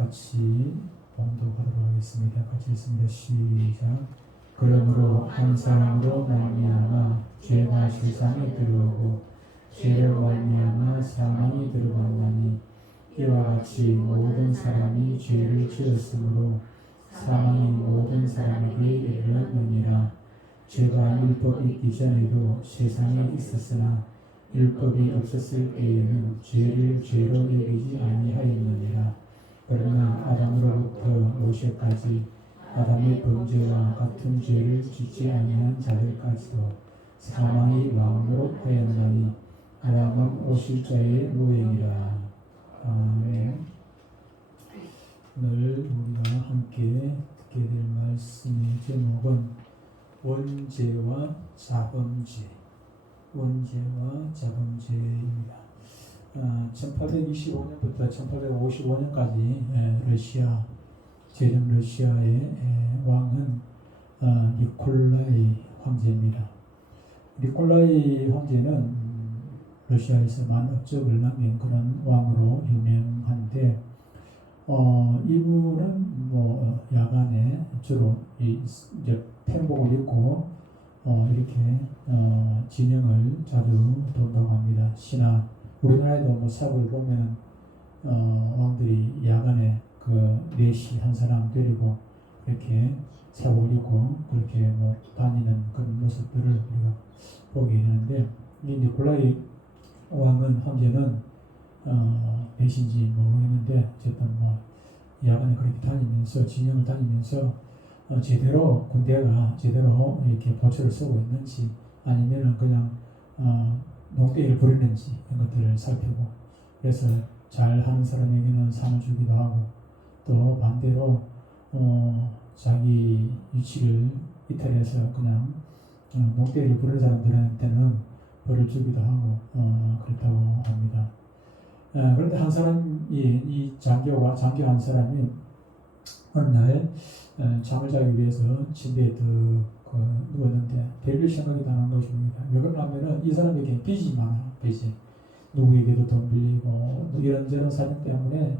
같이 봉독하도록 하겠습니다. 같이 읽습니다. 시작. 그러므로 한 사람으로 말미암아 죄가 세상에 들어오고 죄로 말미암아 사망이 들어왔나니 이와 같이 모든 사람이 죄를 지었으므로 사망이 모든 사람에게 이르렀느니라. 죄가 율법이 있기 전에도 세상에 있었으나 율법이 없었을 때에는 죄를 죄로 여기지 아니하였느니라. 그러나 아담으로부터 모세까지 아담의 범죄와 같은 죄를 짓지 아니한 자들까지도 사망이 왕으로 하였나니 아담은 오실 자의 모형이라. 아멘. 오늘 우리가 함께 듣게 될 말씀의 제목은 원죄와 자범죄. 원죄와 자범죄입니다. 1825년부터 1855년까지 러시아, 제정 러시아의 왕은 니콜라이 황제입니다. 니콜라이 황제는 러시아에서 만업적을 남긴 그런 왕으로 유명한데, 이분은 야간에 주로 이제 편복을 입고 이렇게 진영을 자주 돈다고 합니다. 신하, 우리나라에도 사고를 보면 왕들이 야간에 그 내시 한 사람 데리고 이렇게 사고를 입고 그렇게 다니는 그런 모습들을 우리가 보게 되는데, 이 니콜라이 왕은 황제는 몇인지 모르겠는데 어쨌든 야간에 그렇게 다니면서 진영을 다니면서 제대로 군대가 제대로 이렇게 보초를 쓰고 있는지 아니면은 그냥 농대를 부리는지 이런 것들을 살피고, 그래서 잘 하는 사람에게는 상을 주기도 하고 또 반대로 자기 위치를 이탈해서 그냥 농대를 부리는 사람들한테는 벌을 주기도 하고 그렇다고 합니다. 그런데 한 사람이, 이 장교 한 사람이 어느 날 잠을 자기 위해서 침대에 누웠는데 별별 생각이 나는 것입니다. 왜 그러냐면은 이 사람에게 빚이 많아요. 빚이. 누구에게도 돈 빌리고 이런저런 사정 때문에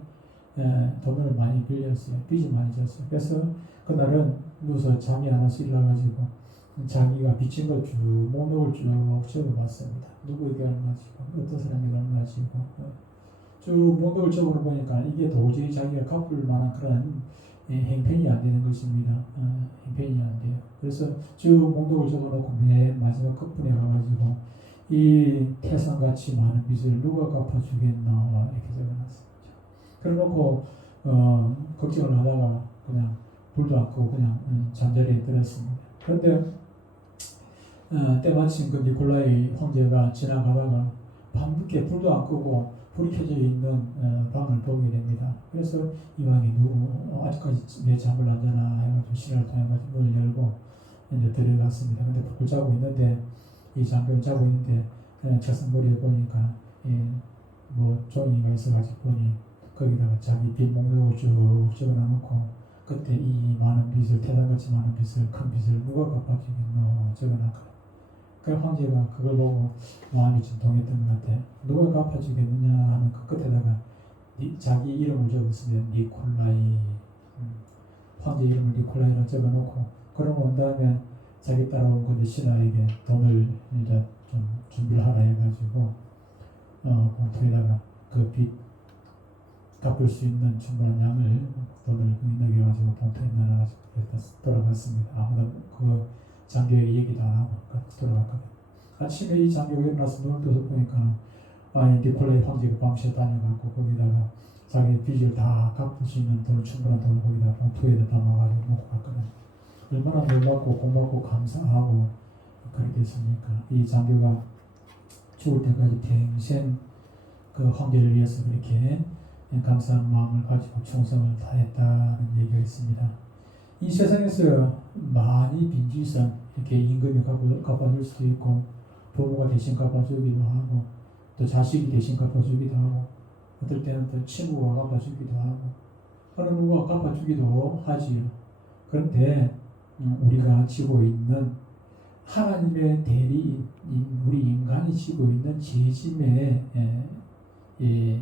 돈을 많이 빌렸어요. 빚이 많이 졌어요. 그래서 그날은 누워서 잠이 안 와서 일어나가지고 자기가 빚진 걸 쭉 목록을 쭉 적어봤습니다. 누구에게 얼마 지고 어떤 사람에게 얼마 지고 쭉 목록을 적어보니까 이게 도저히 자기가 갚을 만한 그런 행편이 안 되는 것입니다. 행편이 안 돼요. 그래서 쭉 목록을 적어놓고 맨 마지막 끝분에 가가지고 이 태산같이 많은 빚을 누가 갚아주겠나 이렇게 적어놨습니다. 그래놓고 걱정을 하다가 그냥 불도 안 끄고 그냥 잠자리에 들었습니다. 그런데 때마침 그 니콜라이 황제가 지나가다가 밤늦게 불도 안 끄고 불이 켜져 있는 방을 보게 됩니다. 그래서 이 방이 아직까지 내 잠을 안 자나 해가지고 신호를 통해가지고 문을 열고 이제 들어갔습니다. 근데 불 자고 있는데 이 장교는 자고 있는데 그냥 책상머리에 보니까 종이가 있어가지고 보니 거기다가 자기 빚 목록을 쭉 적어놔놓고 그때 이 많은 빚을, 태산같이 많은 빚을, 큰 빚을 누가 갚아주겠노 적어놨거든. 그 황제가 그걸 보고 마음이 좀 동했던 것 같아. 누가 갚아주겠느냐 하는 그 끝에다가 자기 이름을 적었으면 니콜라이, 황제 이름을 니콜라이로 적어놓고 그러고 온 다음에 자기 따라온 그 신하에게 돈을 이제 좀 준비를 하라 해가지고 봉투에다가 그 빚 갚을 수 있는 충분한 양을 돈을 넣어가지고 봉투에 넣어가지고 돌아갔습니다. 아무도 그 장교에게 얘기도 안 하고 돌아갔거든. 아침에 이 장교가 일어나서 눈을 떠서 보니까 니콜라이 황제가 밤새 다녀가고 거기다가 자기 빚을 다 갚을 수 있는 돈, 충분한 돈을 거기다 봉투에다 담아가지고 놓고 갔거든. 얼마나 놀랍고 고맙고 감사하고 그렇게 됐습니까? 이 장교가 죽을 때까지 평생 그 황제를 위해서 그렇게 감사한 마음을 가지고 충성을 다했다는 얘기가 있습니다. 이 세상에서 많이 빚지선 이렇게 임금이 갚아줄 수도 있고 부모가 대신 갚아주기도 하고 또 자식이 대신 갚아주기도 하고 어떨 때는 또 친구가 갚아주기도 하고 어느 누가 갚아주기도 하지요. 그런데 우리가 지고 있는 하나님의 대리인 우리 인간이 지고 있는 죄짐의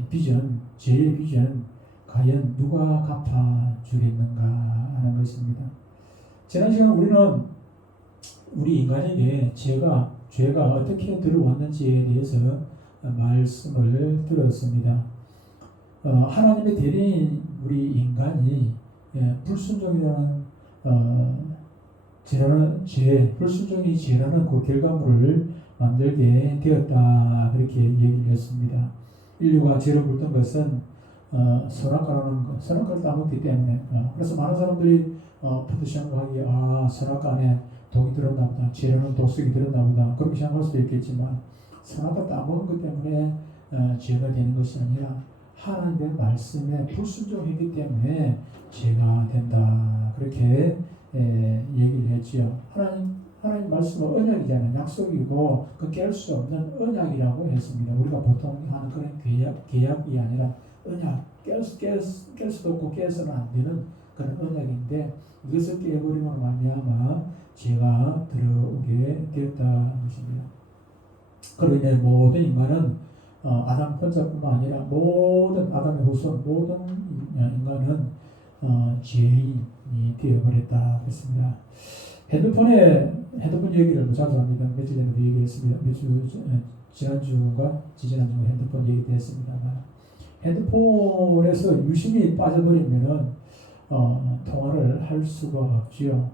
비전, 죄의 비전, 과연 누가 갚아주겠는가 하는 것입니다. 지난 시간 우리는 우리 인간에게 죄가 어떻게 들어왔는지에 대해서 말씀을 들었습니다. 하나님의 대리인 우리 인간이 불순종이라는 불순종이 죄라는 그 결과물을 만들게 되었다 그렇게 얘기를 했습니다. 인류가 죄를 물던 것은 선악과를 따먹기 때문에 그래서 많은 사람들이 부터 생각하기에 선악과 안에 독이 들었나 보다, 죄라는 독성이 들었나 보다 그렇게 생각할 수도 있겠지만 선악과 따먹은 것 때문에 죄가 되는 것이 아니라 하나님의 말씀에 불순종했기 때문에 죄가 된다 그렇게 얘기를 했지요. 하나님 말씀은 언약이잖아요. 약속이고 그 깰 수 없는 언약이라고 했습니다. 우리가 보통 하는 그런 계약이 아니라 언약, 깰 수도 없고 깨서는 안 되는 그런 언약인데 이것을 깨버림으로 말미암아 죄가 들어오게 되었다는 것입니다. 그로 인해 모든 인간은 아담 혼자뿐만 아니라 모든 아담의 후손 모든 인간은 죄인이 되어버렸다 그랬습니다. 핸드폰 얘기를 자주 합니다. 며칠 전에도 얘기했습니다. 지난주가 지지난주가 핸드폰 얘기도 했습니다만 핸드폰에서 유심히 빠져버리면은 통화를 할 수가 없지요.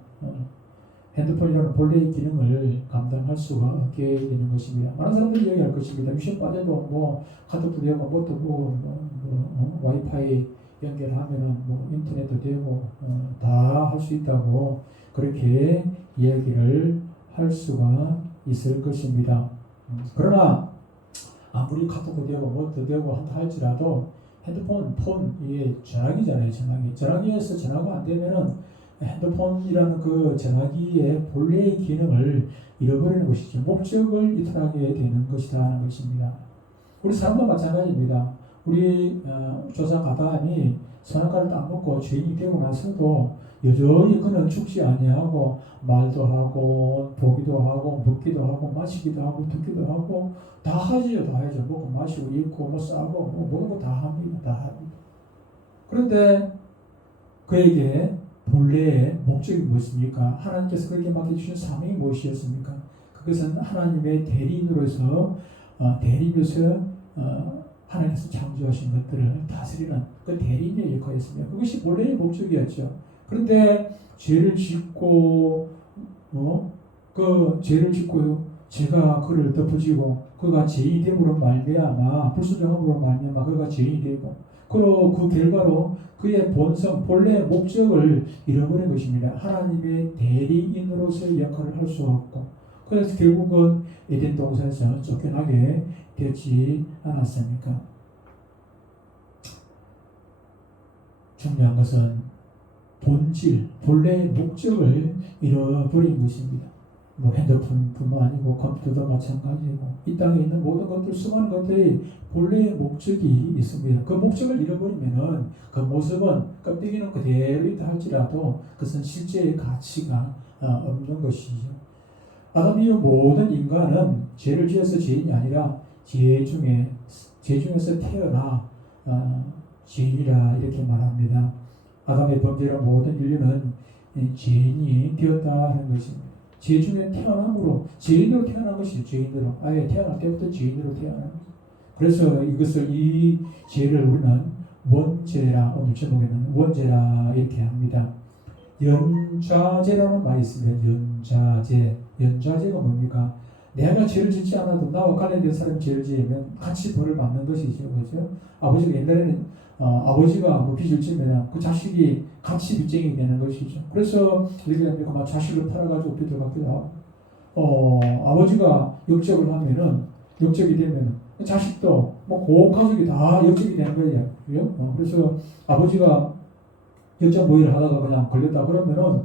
핸드폰이라는 본래의 기능을 감당할 수가 없게 되는 것입니다. 많은 사람들이 얘기할 것입니다. 유심 빠져도 뭐 카톡도 되고 와이파이 연결하면은 인터넷도 되고 다 할 수 있다고 그렇게 이야기를 할 수가 있을 것입니다. 그러나 아무리 카톡도 되고 뭐도 되고 한다 할지라도 이게 전화기잖아요. 전화기에서 전화가 안 되면은 핸드폰이라는 그 전화기의 본래의 기능을 잃어버리는 것이죠. 목적을 이탈하게 되는 것이다 하는 것입니다. 우리 사람도 마찬가지입니다. 우리 조상 아담이 선악과를 따먹고 죄인이 되고 나서도 여전히 그는 죽지 아니하고 말도 하고 보기도 하고 먹기도 하고 마시기도 하고 듣기도 하고 다 하지요. 다 하죠. 먹고 마시고 입고 싸고 모든 거 다 합니다. 다 합니다. 그런데 그에게 본래의 목적이 무엇입니까? 하나님께서 그에게 맡겨주신 사명이 무엇이었습니까? 그것은 하나님의 대리인으로서 하나님께서 창조하신 것들을 다스리는 그 대리인의 역할이었습니다. 그것이 본래의 목적이었죠. 그런데 죄를 짓고 죄가 그를 덮어지고 그가 죄인이 됨으로 말미암아 불순종함으로 말미암아 그가 죄인이 되고 그로 그 결과로 그의 본래의 목적을 잃어버린 것입니다. 하나님의 대리인으로서의 역할을 할 수 없고 그래서 결국은 에덴 동산에서 쫓겨나게 되지 않았습니까? 중요한 것은 본래의 목적을 잃어버린 것입니다. 핸드폰뿐만 아니고 컴퓨터도 마찬가지고 이 땅에 있는 모든 것들 수많은 것들이 본래의 목적이 있습니다. 그 목적을 잃어버리면은 그 모습은 껍데기는 그대로 있다 할지라도 그것은 실제의 가치가 없는 것이죠. 아담 이후 모든 인간은 죄를 지어서 죄인이 아니라 죄 중에서 태어나 죄인이라 이렇게 말합니다. 아담의 범죄로 모든 인류는 죄인이 되었다는 것입니다. 죄 중에 태어남으로 죄인으로 태어난 것이죠. 죄인으로 아예 태어날 때부터 죄인으로 태어난 것. 그래서 이 죄를 우리는 원죄라 오늘 제목에는 원죄라 이렇게 합니다. 연좌제라는 말이 있습니다. 연좌제가 뭡니까? 내가 죄를 짓지 않아도 나와 관련된 사람이 죄를 지으면 같이 벌을 받는 것이죠. 그렇죠? 아버지가 옛날에는 아버지가 빚을 지면 그 자식이 같이 빚쟁이 되는 것이죠. 그래서 이렇게 됩니까? 자식을 팔아가지고 빚을 갚기도 하고, 아버지가 역적을 하면은 역적이 되면 자식도 온 가족이 다 역적이 되는 거예요. 그래서 아버지가 역적 모의를 하다가 그냥 걸렸다 그러면은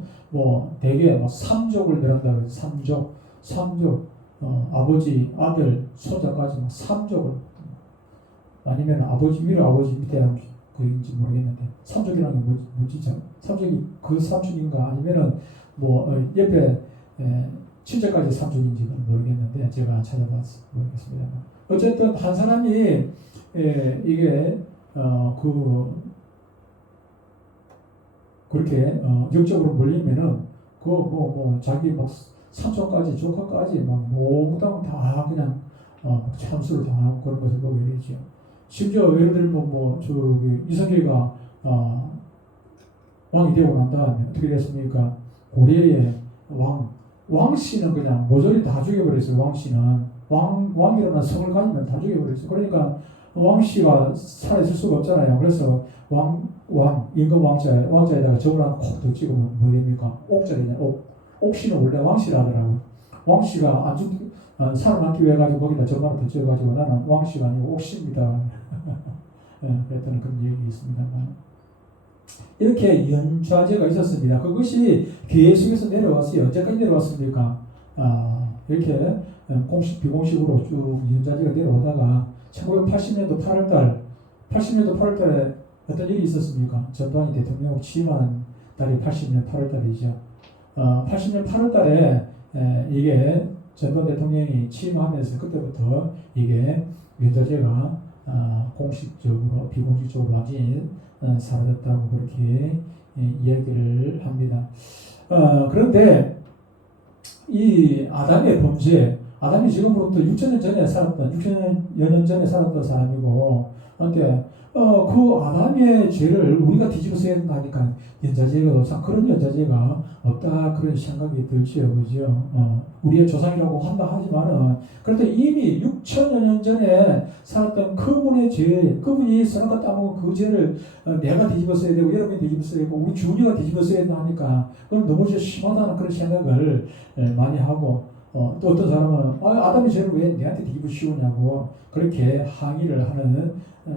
대개 3족을 내란다 그래서 3족 아버지, 아들, 손자까지 3족을 아니면 아버지 위로 아버지 밑에 그인지 모르겠는데 삼족이라는 게 뭐지? 삼족이 그 삼족인가 아니면은 옆에 친척까지 삼족인지 모르겠는데 제가 안 찾아봐서 모르겠습니다. 어쨌든 한 사람이 이게 그렇게 역적으로 몰리면은 자기 막 삼촌까지 조카까지 막 몽땅 다 그냥 참수를 당하고 그런 것을 보게 되죠. 심지어 예를 들면 저기 이성계가 왕이 되고 난 다음에 어떻게 됐습니까? 고려의 왕씨는 그냥 모조리 다 죽여버렸어요. 왕씨는 왕이라는 성을 가지면 다 죽여버렸어요. 그러니까 왕씨가 살아있을 수가 없잖아요. 그래서 임금 왕자에다가 점을 하나 콕 찍으면 뭐 됩니까? 옥자리냐, 옥씨는 원래 왕씨라 하더라고요. 왕씨가 살아남기 위해 가지고 거기다 점 하나 더 찍어가지고 나는 왕씨가 아니고 옥씨입니다. 네, 그랬더니 그런 얘기 있습니다만. 이렇게 연좌제가 있었습니다. 그것이 계속해서 내려왔어요. 언제까지 내려왔습니까? 이렇게 공식, 비공식으로 쭉 연좌제가 내려오다가 1980년도 8월달에 어떤 일이 있었습니까? 전두환이 대통령 취임한 달이 80년 8월달이죠. 80년 8월달에 이게 전두환 대통령이 취임하면서 그때부터 이게 연좌제가 공식적으로, 비공식적으로 완전히 사라졌다고 그렇게 이야기를 합니다. 그런데 이 아담의 범죄, 아담이 지금으로부터 6천여 년 전에 살았던 사람이고, 그런데 그 아담의 죄를 우리가 뒤집어 써야 된다니까 연좌제가 참 그런 연좌제가 없다 그런 생각이 들지요, 그죠? 우리의 조상이라고 한다 하지만은 그런데 이미 6천여 년 전에 살았던 그분의 죄, 그분이 선악과 따먹은 그 죄를 내가 뒤집어 써야 되고 여러분이 뒤집어 써야 되고 우리 주은이가 뒤집어 써야 된다 하니까 그건 너무 심하다는 그런 생각을 많이 하고 또 어떤 사람은 아담의 죄를 왜 내한테 뒤집어 씌우냐고 그렇게 항의를 하는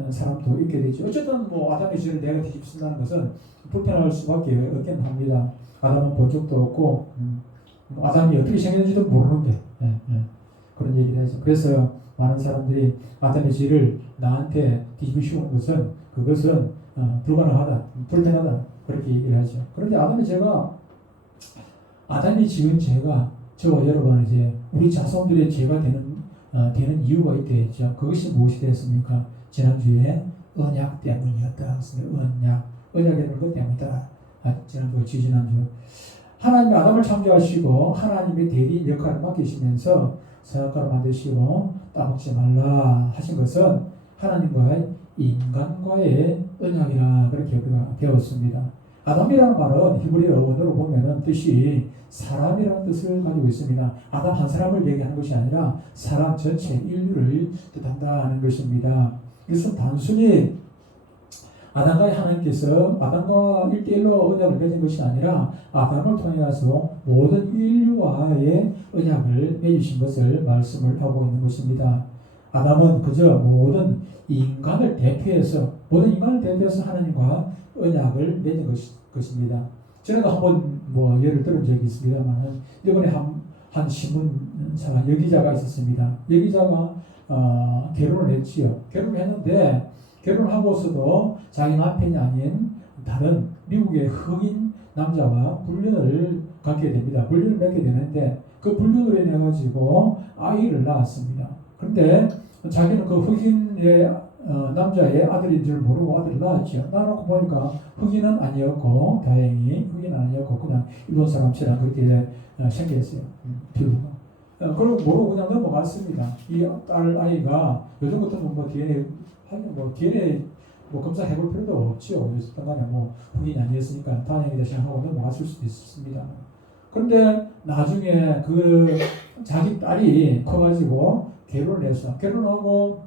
사람도 있게 되죠. 어쨌든 아담의 죄를 내가 뒤집어 쓴다는 것은 불편할 수밖에 없긴 합니다. 아담은 본 적도 없고 아담이 어떻게 생겼는지도 모르는데 그런 얘기를 해서 그래서 많은 사람들이 아담의 죄를 나한테 뒤집어 씌우는 것은 그것은 불가능하다, 불편하다 그렇게 얘기를 하죠. 그런데 아담이 지은 죄가 저와 여러분 이제 우리 자손들의 죄가 되는 이유가 있겠죠. 그것이 무엇이 됐습니까? 지난주에 언약 때문이었다. 언약이라는 것 때문이다. 지난주 하나님이 아담을 창조하시고 하나님의 대리인 역할을 맡기시면서 선악과를 만드시고 따먹지 말라 하신 것은 하나님과의 인간과의 언약이라 그렇게 우리가 배웠습니다. 아담이라는 말은 히브리어 언어로 보면은 뜻이 사람이라는 뜻을 가지고 있습니다. 아담 한 사람을 얘기하는 것이 아니라 사람 전체 인류를 뜻한다는 것입니다. 이것은 단순히 아담과 하나님께서 아담과 1대1로 언약을 맺은 것이 아니라 아담을 통해서 모든 인류와의 언약을 맺으신 것을 말씀을 하고 있는 것입니다. 아담은 그저 모든 인간을 대표해서 하나님과 언약을 맺은 것입니다. 제가 한번 예를 들은 적이 있습니다만 이번에 한 신문사 여기자가 있었습니다. 여기자가 결혼을 했지요. 결혼을 했는데 결혼하고서도 자기 남편이 아닌 다른 미국의 흑인 남자와 불륜을 갖게 됩니다. 불륜을 맺게 되는데 그 불륜으로 인해 가지고 아이를 낳았습니다. 그런데 자기는 그 흑인의 남자의 아들인 줄 모르고 아들을 낳았죠. 낳아놓고 보니까 흑인은 아니었고 다행히 흑인은 아니었고 그냥 일본 사람처럼 그렇게 생겼어요. 피부가. 그리고 모르고 그냥 넘어갔습니다. 이 딸 아이가 요즘 같은 DNA 검사해볼 필요도 없죠. 어쨌든 간에 흑인이 아니었으니까 다행이다 생각하고 넘어갔을 수도 있습니다. 그런데 나중에 그 자기 딸이 커가지고 결혼하고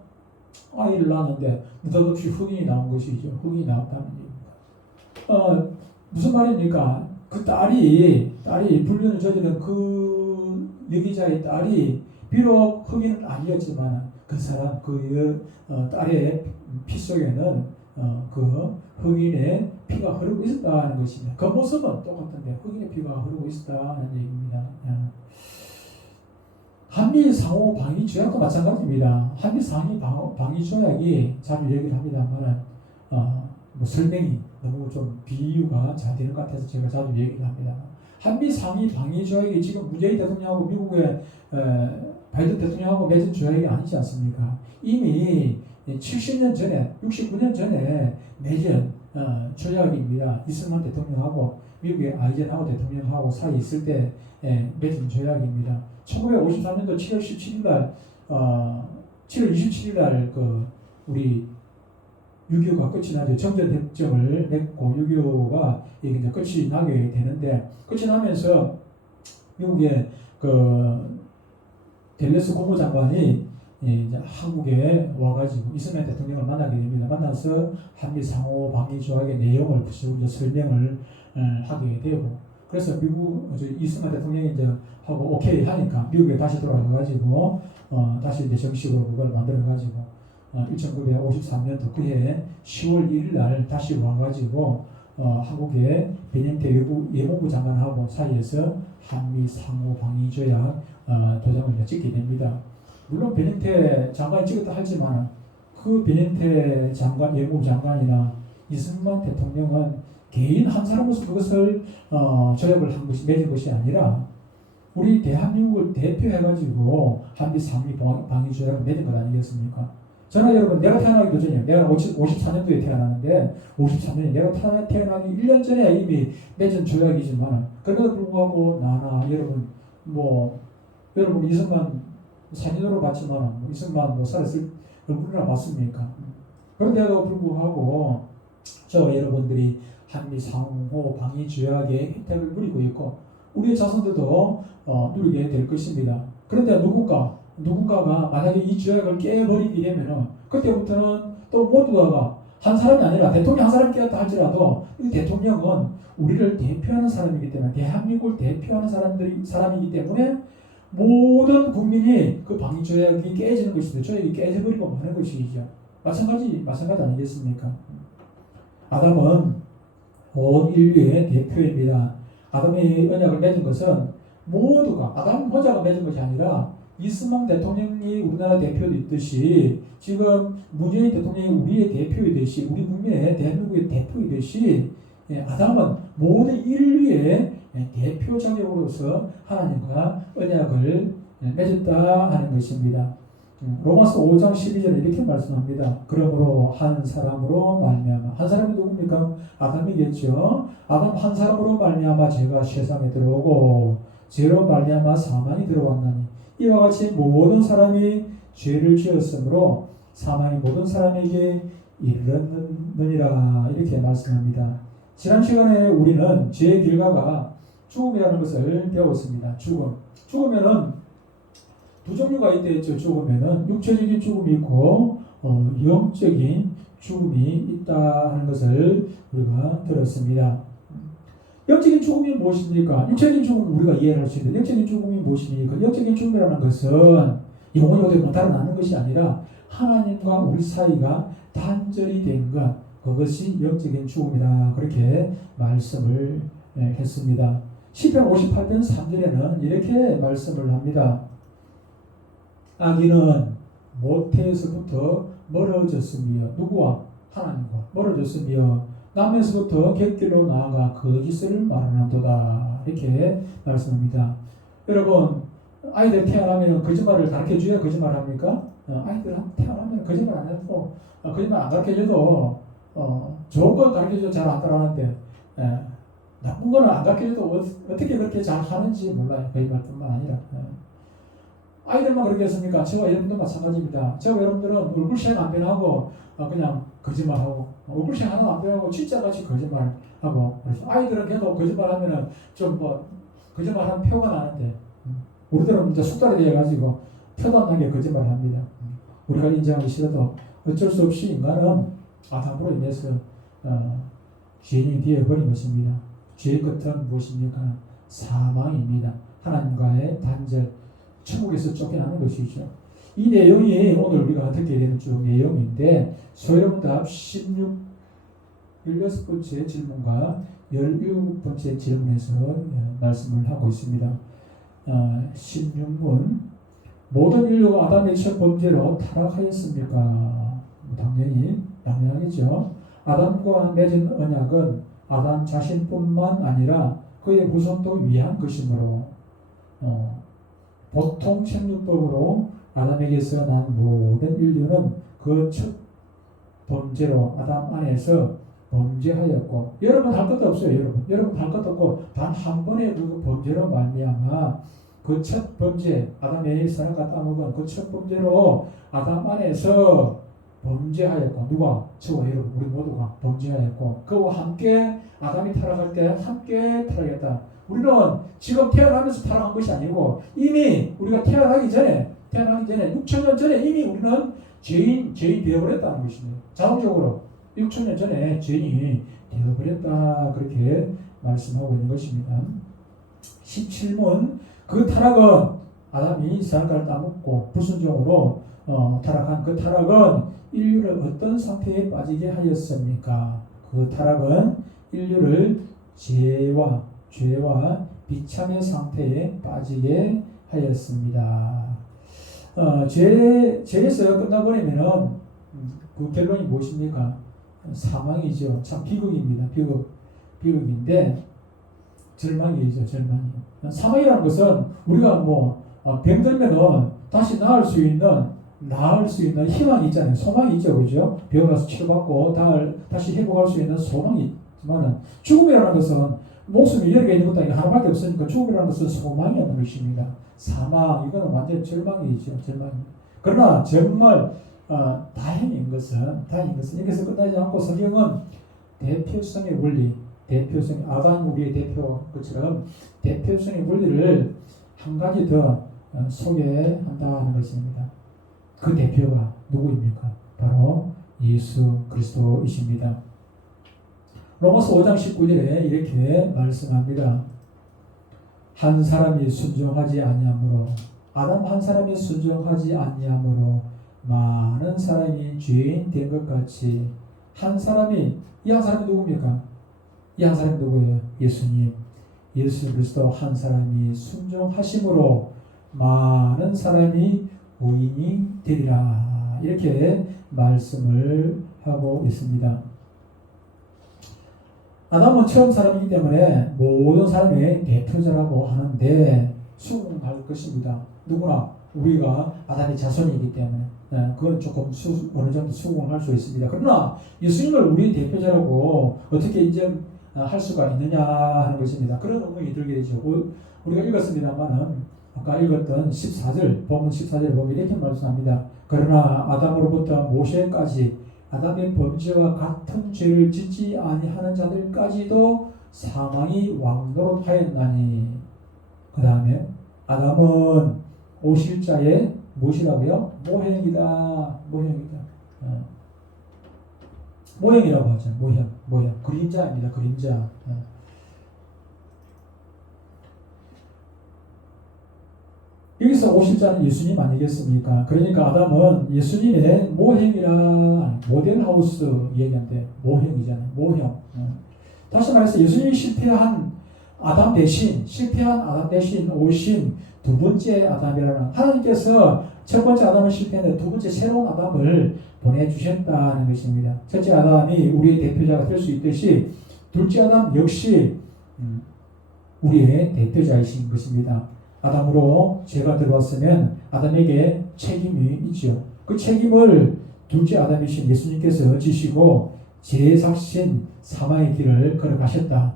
아이를 낳았는데 느닷없이 흑인이 나온 것이죠. 흑인이 나왔다는 얘기입니다. 무슨 말입니까? 그 딸이 불륜을 저지른 그 여기자의 딸이 비록 흑인은 아니었지만 그 사람 딸의 피 속에는 그 흑인의 피가 흐르고 있었다는 것입니다. 그 모습은 똑같은데 흑인의 피가 흐르고 있었다는 얘기입니다. 한미 상호 방위 조약과 마찬가지입니다. 한미 상호 방위 조약이 자주 얘기를 합니다만 설명이 너무 좀 비유가 잘 되는 것 같아서 제가 자주 얘기를 합니다. 한미 상위 방위 조약이 지금 문재인 대통령하고 미국의 바이든 대통령하고 맺은 조약이 아니지 않습니까? 이미 70년 전에 69년 전에 맺은 조약입니다. 이승만 대통령하고 미국의 아이젠하워 대통령하고 사이 있을 때 맺은 조약입니다. 1953년도 7월 17일 날 7월 27일 날 우리 6.25가 끝이 나죠. 정전협정을 맺고 6.25가 이게 이제 끝이 나게 되는데, 끝이 나면서 미국의 댈러스 국무장관이 이제 한국에 와가지고 이승만 대통령을 만나게 됩니다. 만나서 한미 상호 방위 조약의 내용을 구체적으로 설명을 하게 되고, 그래서 이승만 대통령이 이제 하고 오케이 하니까 미국에 다시 돌아가가지고 다시 이제 정식으로 그걸 만들어가지고 1953년도 그해 10월 1일 날 다시 와가지고 한국의 베닝테 외무부 장관하고 사이에서 한미 상호 방위 조약 도장을 찍게 됩니다. 물론 베닝테 장관이 찍었다 하지만 그 베닝테 장관, 외무부 장관이나 이승만 대통령은 개인 한 사람으로서 그것을 조약을 한 것이 맺은 것이 아니라 우리 대한민국을 대표해가지고 한미 상호 방위 조약을 맺은 것 아니겠습니까? 저는 여러분, 내가 태어나기도 전이에요. 내가 54년도에 태어났는데 53년에 내가 태어나기 1년 전에 이미 맺은 조약이지만, 그럼에도 불구하고 나나 여러분 여러분 이승만 사진으로 봤지만 이승만 살았을 얼굴이나 봤습니까? 그런데도 불구하고 저 여러분들이 한미 상호 방위 조약의 혜택을 누리고 있고 우리의 자손들도 누리게 될 것입니다. 그런데 누군가가 만약에 이 조약을 깨버리게 되면은 그때부터는 또 모두가 한 사람이 아니라 대통령 한 사람이 깨었다 할지라도 이 대통령은 우리를 대표하는 사람이기 때문에, 대한민국을 대표하는 사람이기 때문에 모든 국민이 그 방위 조약이 깨지는 것이죠. 조약이 깨져버리고 마는 것이죠. 마찬가지 아니겠습니까? 아담은 온 인류의 대표입니다. 아담의 언약을 맺은 것은 모두가 아담 혼자가 맺은 것이 아니라 이승만 대통령이 우리나라 대표이듯이 지금 문재인 대통령이 우리의 대표이듯이 우리 국민의 대한민국의 대표이듯이 아담은 모든 인류의 대표 자격으로서 하나님과 언약을 맺었다 하는 것입니다. 로마서 5장 12절에 이렇게 말씀합니다. 그러므로 한 사람으로 말미암아, 한 사람이 누굽니까? 아담이겠죠. 아담 한 사람으로 말미암아 죄가 세상에 들어오고 죄로 말미암아 사망이 들어왔나니 이와 같이 모든 사람이 죄를 지었으므로 사망이 모든 사람에게 이르렀느니라, 이렇게 말씀합니다. 지난 시간에 우리는 죄의 결과가 죽음이라는 것을 배웠습니다. 죽으면은 두 종류가 있다했죠. 죽으면은 육체적인 죽음이 있고 영적인 죽음이 있다 하는 것을 우리가 들었습니다. 영적인 죽음이 무엇입니까? 육체적인 죽음은 우리가 이해를 할 수 있는데 영적인 죽음이 무엇입니까? 영적인 죽음이라는 것은 영혼이 어디 달아나는 것이 아니라 하나님과 우리 사이가 단절이 된 것, 그것이 영적인 죽음이라 그렇게 말씀을 했습니다. 시편 58편 3절에는 이렇게 말씀을 합니다. 악인은 모태에서부터 멀어졌으며, 누구와? 하나님과 멀어졌으며 남에서부터 객길로 나아가 거짓을 말하는도다, 이렇게 말씀합니다. 여러분, 아이들 태어나면 거짓말을 가르쳐줘야 거짓말합니까? 아이들 태어나면 거짓말 안 해도 거짓말 안 가르쳐줘도 좋은 건 가르쳐줘도 잘 안 따라하는데 나쁜 거는 안 가르쳐줘도 어떻게 그렇게 잘 하는지 몰라요. 거짓말뿐만 아니라 아이들만 그러겠습니까? 저와 여러분도 마찬가지입니다. 저와 여러분들은 얼굴색 안 변하고 그냥 거짓말하고, 얼굴색 하나 안 변하고 진짜같이 거짓말하고, 그래서 아이들은 계속 거짓말하면은 좀 거짓말하는 표가 나는데 우리들은 이제 숙달이 되어가지고 표도 안 나게 거짓말합니다. 우리가 인정하기 싫어도 어쩔 수 없이 인간은 아담으로 인해서 죄인이 되어버린 것입니다. 죄의 끝은 무엇입니까? 사망입니다. 하나님과의 단절, 천국에서 쫓겨나는 것이죠. 이 내용이 오늘 우리가 듣게 되는 쭉 내용인데, 소여문답 16번째 질문과 17번째 질문에서 말씀을 하고 있습니다. 16문, 모든 인류가 아담의 첫 범죄로 타락하였습니까? 당연하겠죠. 아담과 맺은 언약은 아담 자신뿐만 아니라 그의 후손도 위한 것이므로 보통 생육법으로 아담에게서 난 모든 인류는 그 첫 범죄로 아담 안에서 범죄하였고, 여러분 할 것도 없어요. 여러분 할 것도 없고, 단 한 번의 그 범죄로 말미암아 그 첫 범죄, 아담의 선악과 따먹은 그 첫 범죄로 아담 안에서 범죄하였고, 누가? 저와 여러분, 우리 모두가 범죄하였고, 그와 함께 아담이 타락할 때 함께 타락했다. 우리는 지금 태어나면서 타락한 것이 아니고, 이미 우리가 태어나기 전에 6천년 전에 이미 우리는 죄인 되어버렸다는 것입니다. 자동적으로 6천년 전에 죄인이 되어버렸다, 그렇게 말씀하고 있는 것입니다. 17문, 그 타락은 아담이 선악과를 따먹고 불순종으로 타락한 그 타락은 인류를 어떤 상태에 빠지게 하였습니까? 그 타락은 인류를 죄와 비참의 상태에 빠지게 하였습니다. 죄에서 끝나버리면은 그 결론이 무엇입니까? 사망이죠. 참 비극입니다. 비극인데 절망이죠. 사망이라는 것은 우리가 병들면은 다시 나을 수 있는 희망이 있잖아요. 소망이 있죠. 그죠? 병을 가서 치료받고 다시 회복할 수 있는 소망이 있지만은, 죽음이라는 것은 목숨이 여러 개 있는 것도 아니고 하나밖에 없으니까 죽음이라는 것은 소망이 없는 것입니다. 사망, 이거는 완전 절망이죠. 그러나 정말 다행인 것은 여기서 끝나지 않고 성경은 대표성의 원리, 아담 우리의 대표 것처럼 대표성의 원리를 한 가지 더 소개한다는 것입니다. 그 대표가 누구입니까? 바로 예수 그리스도이십니다. 로마서 5장 19절에 이렇게 말씀합니다. 한 사람이 순종하지 아니하므로, 아담 한 사람이 순종하지 아니하므로 많은 사람이 죄인 된 것 같이 한 사람이, 이 한 사람이 누굽니까? 이 한 사람이 누구예요? 예수님, 예수 그리스도 한 사람이 순종하심으로 많은 사람이 의인이 되리라, 이렇게 말씀을 하고 있습니다. 아담은 처음 사람이기 때문에 모든 사람의 대표자라고 하는데 수긍할 것입니다. 누구나 우리가 아담의 자손이기 때문에 그건 조금 어느 정도 수긍할 수 있습니다. 그러나 예수님을 우리의 대표자라고 어떻게 인정할 수가 있느냐 하는 것입니다. 그런 의문이 들게 되죠. 우리가 읽었습니다만은 아까 읽었던 14절, 본문 14절을 보면 이렇게 말씀합니다. 그러나 아담으로부터 모세까지 아담의 범죄와 같은 죄를 짓지 아니하는 자들까지도 사망이 왕노릇하였나니. 그 다음에 아담은 오실 자의 무엇이라고요? 모형이다. 모형이라고 하죠. 모형. 그림자입니다. 그림자. 여기서 오실 자는 예수님 아니겠습니까? 그러니까 아담은 예수님의 모형이라, 모델하우스 얘기한데 모형이잖아요. 모형. 다시 말해서 예수님이 실패한 아담 대신 오신 두 번째 아담이라는, 하나님께서 첫 번째 아담을 실패했는데 두 번째 새로운 아담을 보내주셨다는 것입니다. 첫째 아담이 우리의 대표자가 될 수 있듯이 둘째 아담 역시 우리의 대표자이신 것입니다. 아담으로 죄가 들어왔으면 아담에게 책임이 있죠. 그 책임을 둘째 아담이신 예수님께서 지시고 죄의 삭신 사망의 길을 걸어가셨다.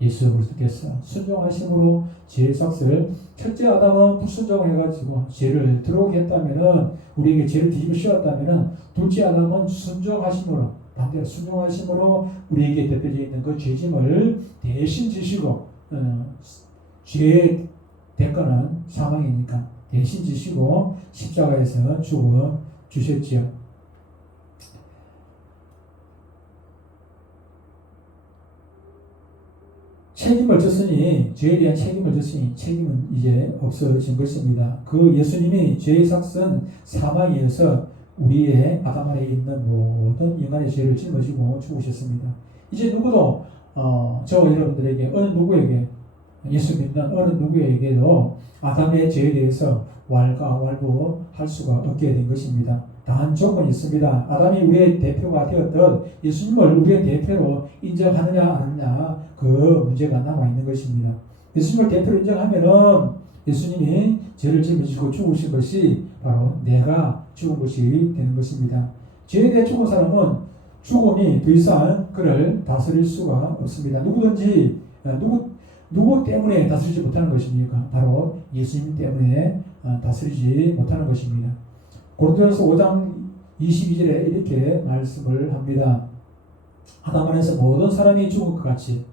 예수 그리스도께서 순종하심으로 죄의 삭을, 첫째 아담은 불순종을 해가지고 죄를 들어오게 했다면은, 우리에게 죄를 뒤집어 씌웠다면은, 둘째 아담은 순종하심으로, 반대로 순종하심으로 우리에게 대표되어 있는 그 죄짐을 대신 지시고, 죄의 대가는 사망이니까 대신 지시고 십자가에서 죽어 주셨지요. 책임을 졌으니, 죄에 대한 책임을 졌으니 책임은 이제 없어진 것입니다. 그 예수님이 죄의 삭은 사망이어서 우리의 아담 안에 있는 모든 인간의 죄를 짊어지고 죽으셨습니다. 이제 누구도 저와 여러분들에게, 어느 누구에게, 예수 믿는 어느 누구에게도 아담의 죄에 대해서 왈가왈부할 수가 없게 된 것입니다. 단 조건이 있습니다. 아담이 우리의 대표가 되었던 예수님을 우리의 대표로 인정하느냐 안 하느냐, 그 문제가 남아있는 것입니다. 예수님을 대표로 인정하면은 예수님이 죄를 짊어지고 죽으신 것이 바로 내가 죽은 것이 되는 것입니다. 죄에 대해 죽은 사람은 죽음이 더 이상 그를 다스릴 수가 없습니다. 누구든지 누구 때문에 다스리지 못하는 것입니까? 바로 예수님 때문에 다스리지 못하는 것입니다. 고린도전서 5장 22절에 이렇게 말씀을 합니다. 아담 안에서 모든 사람이 죽은 것 같이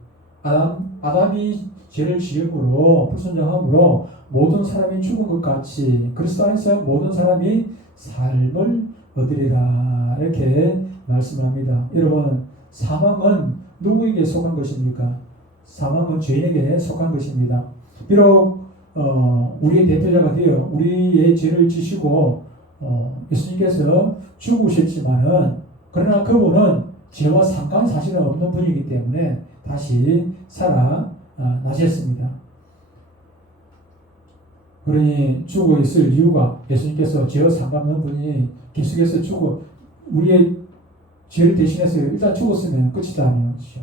아담이 죄를 지음으로 불순종함으로 모든 사람이 죽은 것 같이 그리스도 안에서 모든 사람이 삶을 얻으리라 이렇게 말씀합니다. 여러분, 사망은 누구에게 속한 것입니까? 사망은 죄인에게 속한 것입니다. 비록 우리의 대표자가 되어 우리의 죄를 지시고 예수님께서 죽으셨지만은 그러나 그분은 죄와 상관 사실은 없는 분이기 때문에 다시 살아나셨습니다. 그러니 죽어 있을 이유가 예수님께서 죄와 상관없는 분이 계속해서 우리의 죄를 대신해서 일단 죽었으면 끝이다 하는 것이죠.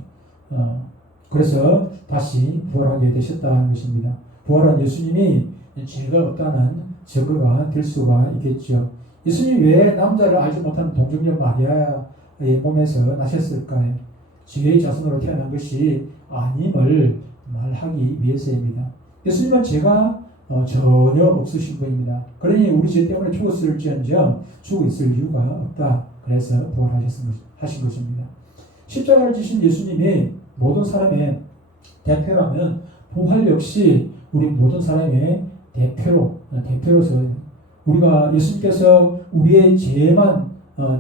그래서 다시 부활하게 되셨다는 것입니다. 부활한 예수님이 죄가 없다는 증거가 될 수가 있겠죠. 예수님이 왜 남자를 알지 못하는 동정녀 마리아의 몸에서 나셨을까요? 죄의 자손으로 태어난 것이 아님을 말하기 위해서입니다. 예수님은 죄가 전혀 없으신 분입니다. 그러니 우리 죄 때문에 죽었을지언정 죽어 있을 이유가 없다. 그래서 부활하신 것입니다. 십자가를 지신 예수님이 모든 사람의 대표라면 부활 역시 우리 모든 사람의 대표로서 우리가 예수님께서 우리의 죄만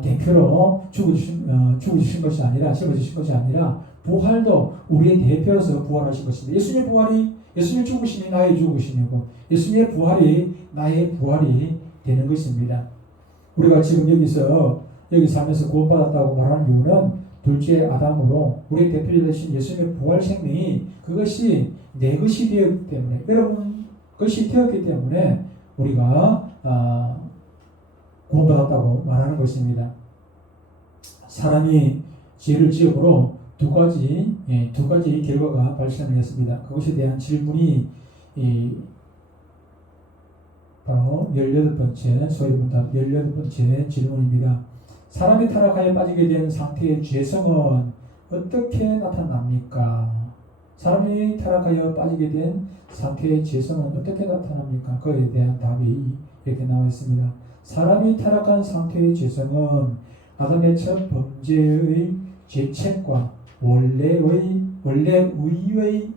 대표로 죽어주신 것이 아니라 집어주신 것이 아니라 부활도 우리의 대표로서 부활하신 것입니다. 예수님의 죽으심이 나의 죽으심이고 예수님의 부활이 나의 부활이 되는 것입니다. 우리가 지금 여기 살면서 구원받았다고 말하는 이유는 둘째 아담으로 우리의 대표자 되신 예수님의 부활 생명이 그것이 내 것이 되었기 때문에 여러분 것이 되었기 때문에 우리가 구원받았다고 말하는 것입니다. 사람이 죄를 지음으로 두 가지 결과가 발생했습니다. 그것에 대한 질문이 바로 18번째 소위문답 18번째 질문입니다. 사람이 타락하여 빠지게 된 상태의 죄성은 어떻게 나타납니까? 사람이 타락하여 빠지게 된 상태의 죄성은 어떻게 나타납니까? 그에 대한 답이 이렇게 나와 있습니다. 사람이 타락한 상태의 죄성은 아담의 첫 범죄의 죄책과 원래의 의의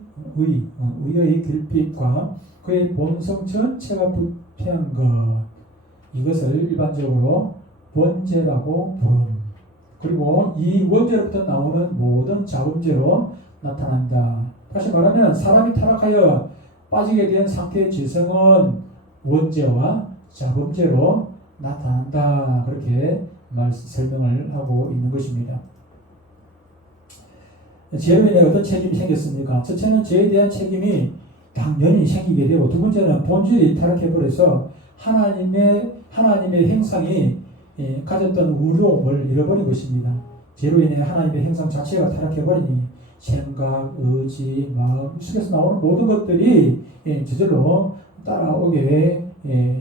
결핍과 그의 본성 전체가 부패한 것, 이것을 일반적으로 원죄라고 부릅니다. 그리고 이 원죄로부터 나오는 모든 자범죄로 나타난다. 다시 말하면 사람이 타락하여 빠지게 된 상태의 죄성은 원죄와 자범죄로 나타난다. 그렇게 설명을 하고 있는 것입니다. 죄로 인해 어떤 책임이 생겼습니까? 첫째는 죄에 대한 책임이 당연히 생기게 되고 두 번째는 본질이 타락해버려서 하나님의 행상이 가졌던 의로움을 잃어버린 것입니다. 죄로 인해 하나님의 행상 자체가 타락해버리니 생각, 의지, 마음 속에서 나오는 모든 것들이 저절로 따라오게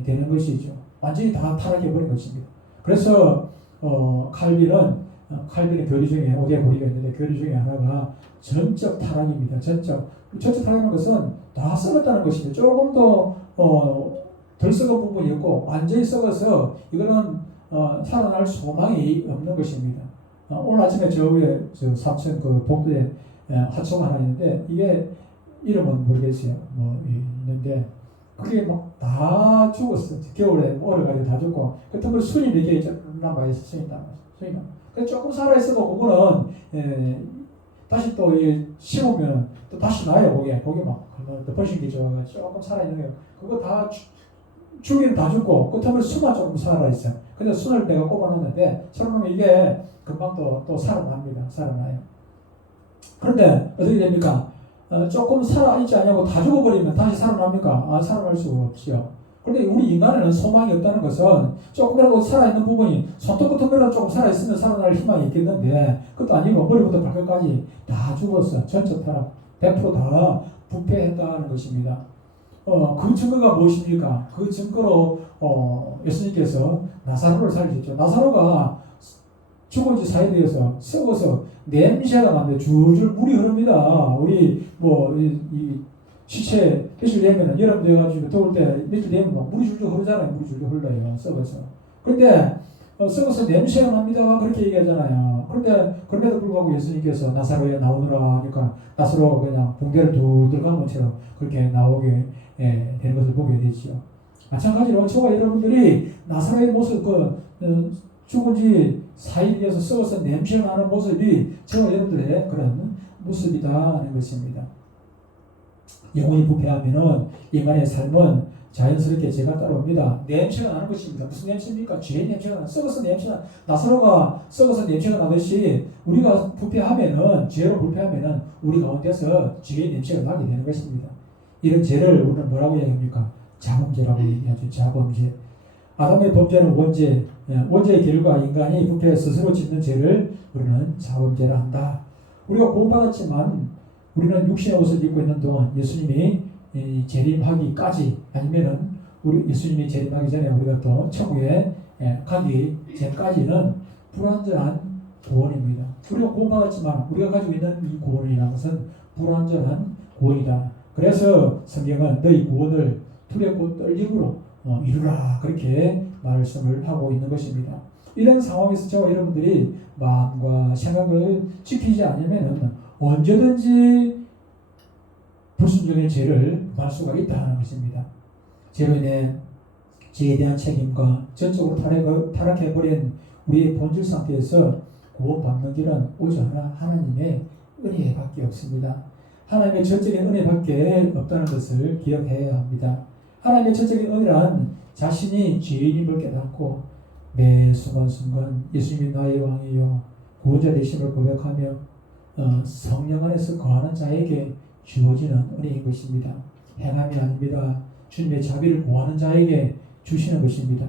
되는 것이죠. 완전히 다 타락해버린 것입니다. 그래서 칼빈의 교리 중에 5대 고리가 있는데 교리 중에 하나가 전적 타락입니다. 전적 타락하는 것은 다 썩었다는 것입니다. 조금 더 덜 썩은 부분이 있고 완전히 썩어서 이거는 살아날 소망이 없는 것입니다. 오늘 아침에 저 위에 삼천 복도에 하초가 하나 있는데 이게 이름은 모르겠어요. 있는데 그게 막 다 죽었어. 겨울에 얼어가지고 다 죽고 그 틈을 순이 몇 개 남아 있어. 순이 그 조금 살아 있어도 그거는 다시 또 심으면 또 다시 나요. 거기 막 덮어진 게 조금 살아 있는 거예요. 그거 다 죽이는 다 죽고 그 틈을 수만 조금 살아 있어. 근데 순을 내가 꼽아놨는데 살아나면 이게 금방 또 살아납니다. 살아나요. 그런데 어떻게 됩니까? 조금 살아있지 않냐고 다 죽어버리면 다시 살아납니까? 살아날 수가 없죠. 그런데 우리 인간에는 소망이 없다는 것은 조금이라도 살아있는 부분이 손톱 같은 거라도 조금 살아있으면 살아날 희망이 있겠는데 그것도 아니고 머리부터 발끝까지 다 죽었어. 전적 타락 100% 다 부패했다는 것입니다. 그 증거가 무엇입니까? 그 증거로 예수님께서 나사로를 살리셨죠. 나사로가 죽은 지 사이에서 썩어서 냄새가 나는데 줄줄 물이 흐릅니다. 우리 이 시체 며칠 되면은 여름 돼가지고 더울 때 며칠 되면 막 물이 줄줄 흐르잖아요. 물이 줄줄 흘러요. 썩어서. 그런데 썩어서 냄새가 납니다. 그렇게 얘기하잖아요. 그런데 그럼에도 불구하고 예수님께서 나사로에 나오느라 하니까 나사로 그냥 붕대를 둘둘 감은 것처럼 그렇게 나오게 되는 것을 보게 되죠. 마찬가지로 저와 여러분들이 나사로의 모습 죽은 지 4일이어서 썩어서 냄새가 나는 모습이 저와 여러분들의 그런 모습이다 하는 것입니다. 영혼이 부패하면은 인간의 삶은 자연스럽게 죄가 따라옵니다. 냄새가 나는 것입니다. 무슨 냄새입니까? 죄의 냄새가 나. 썩어서 냄새가 나사로가 썩어서 냄새가 나듯이 우리가 부패하면은 죄로 부패하면은 우리 가운데서 죄의 냄새가 나게 되는 것입니다. 이런 죄를 우리는 뭐라고 얘기합니까? 자범죄라고 얘기하죠. 자범죄. 아담의 범죄는 원죄, 원죄의 결과 인간이 부패해 스스로 짓는 죄를 우리는 자범죄라 한다. 우리가 구원받았지만 우리는 육신의 옷을 입고 있는 동안 예수님이 재림하기까지 아니면은 우리 예수님이 재림하기 전에 우리가 또 천국에 가기 전까지는 불완전한 구원입니다. 우리가 구원받았지만 우리가 가지고 있는 이 구원이라는 것은 불완전한 구원이다. 그래서 성경은 너희 구원을 두렵고 떨림으로 이루라 그렇게 말씀을 하고 있는 것입니다. 이런 상황에서 저와 여러분들이 마음과 생각을 지키지 않으면 언제든지 불순종의 죄를 범할 수가 있다는 것입니다. 죄로 인해 죄에 대한 책임과 전적으로 타락해버린 우리의 본질 상태에서 구원받는 길은 오직 하나님의 은혜밖에 없습니다. 하나님의 전적인 은혜밖에 없다는 것을 기억해야 합니다. 하나님의 전적인 은혜란 자신이 죄인임을 깨닫고 매 순간순간 예수님이 나의 왕이요 구원자 되심을 고백하며 성령 안에서 거하는 자에게 주어지는 은혜인 것입니다. 행함이 아닙니다. 주님의 자비를 구하는 자에게 주시는 것입니다.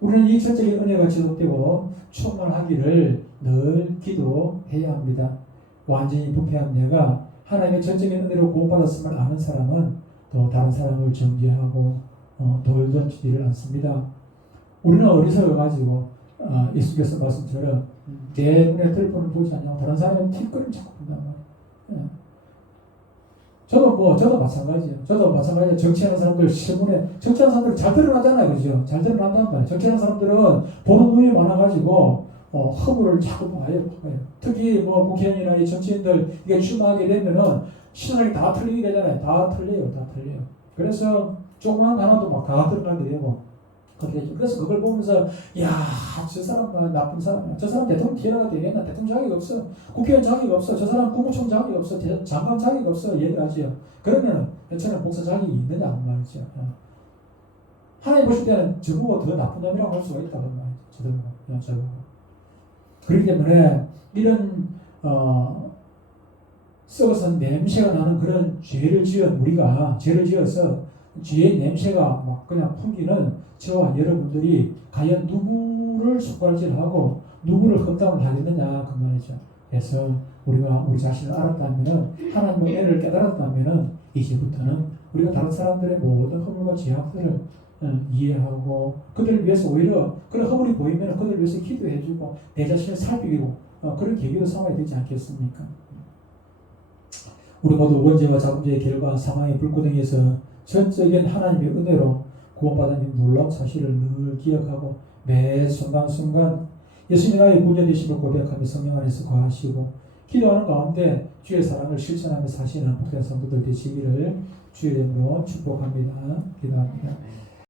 우리는 이 전적인 은혜가 지속되고 충만하기를 늘 기도해야 합니다. 완전히 부패한 내가 하나님의 전적인 은혜로 구원받았음을 아는 사람은 또 다른 사람을 정죄하고 돌던지지를 않습니다. 우리는 어리석어가지고 예수께서 말씀처럼 내 눈에 뜰 보지 않냐고 다른 사람은 티끌을 자꾸 본단 말이에요. 저도 마찬가지예요. 정치하는 사람들 신문에 정치하는 사람들 잘 드러나잖아요, 그죠? 잘 드러난단 말이에요. 정치하는 사람들은 보는 눈이 많아가지고 허물을 자꾸 봐요. 특히 국회의원이나 이 정치인들 이게 출마하게 되면은 시선이 다 틀리게 되잖아요. 다 틀려요. 그래서 조그만 하나도 막 다 드러나게 되고 그렇게 되죠. 그래서 그걸 보면서 야, 저 사람 나쁜 사람이야. 저 사람 대통령 기회가 되겠나? 대통령 자격이 없어. 국회의원 자격이 없어. 저 사람 국무총 자격이 없어. 장관 자격이 없어. 얘기를 하지요. 그러면 저는 목사 자격이 있느냐고 말이죠. 하나님 보실 때는 저보고 더 나쁜 놈이라고 할 수가 있다고 말이죠. 저보고. 그렇기 때문에 이런 썩어서 냄새가 나는 그런 죄를 지어서 죄의 냄새가 막 그냥 풍기는 저와 여러분들이 과연 누구를 속발질하고 누구를 감당을 하겠느냐 그 말이죠. 그래서 우리가 우리 자신을 알았다면은 하나님의 은혜를 깨달았다면은 이제부터는 우리가 다른 사람들의 모든 허물과 죄악들을 이해하고 그들을 위해서 오히려 그런 허물이 보이면 그들을 위해서 기도해주고 내 자신을 살피고 그런 계기로 삼아야 되지 않겠습니까? 우리 모두 원죄와 자범죄의 결과 사망의 불구덩이에서 전적인 하나님의 은혜로 구원받은 이 놀라운 사실을 늘 기억하고 매 순간순간 예수님 나의 구원자 되심을 고백하며 성령 안에서 거하시고 기도하는 가운데 주의 사랑을 실천하며 사시는 복된 성도들 되시기를 주의 이름으로 축복합니다. 기도합니다.